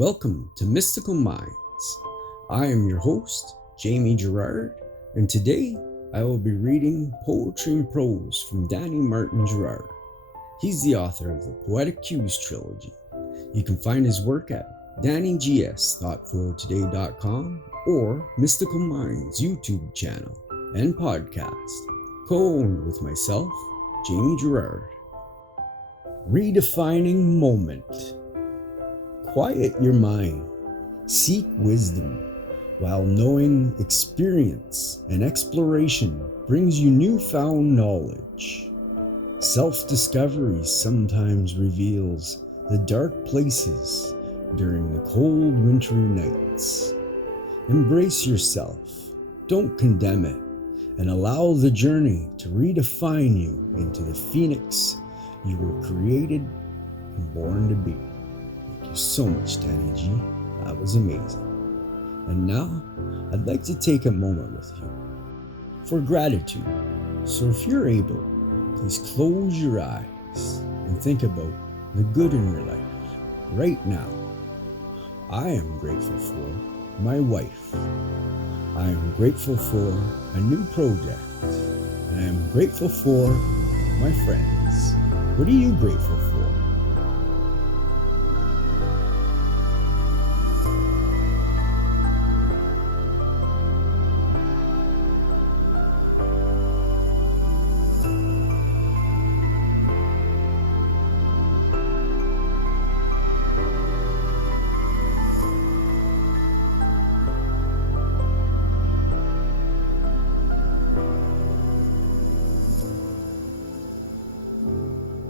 Welcome to Mystical Minds. I am your host, Jamie Girard, and today I will be reading Poetry and Prose from Danny Martin Girard. He's the author of the Poetic Cues trilogy. You can find his work at DannyGS.thoughtfortoday.com or Mystical Minds YouTube channel and podcast, co-owned with myself, Jamie Girard. Redefining Moment. Quiet your mind, seek wisdom, while knowing experience and exploration brings you newfound knowledge. Self-discovery sometimes reveals the dark places during the cold wintry nights. Embrace yourself, don't condemn it, and allow the journey to redefine you into the phoenix you were created and born to be. Thank you so much, Danny G. That was amazing. And now, I'd like to take a moment with you for gratitude. So if you're able, please close your eyes and think about the good in your life right now. I am grateful for my wife. I am grateful for a new project. And I am grateful for my friends. What are you grateful for?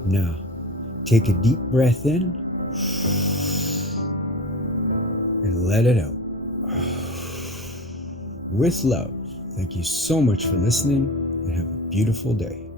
Now, take a deep breath in and let it out. With love, thank you so much for listening and have a beautiful day.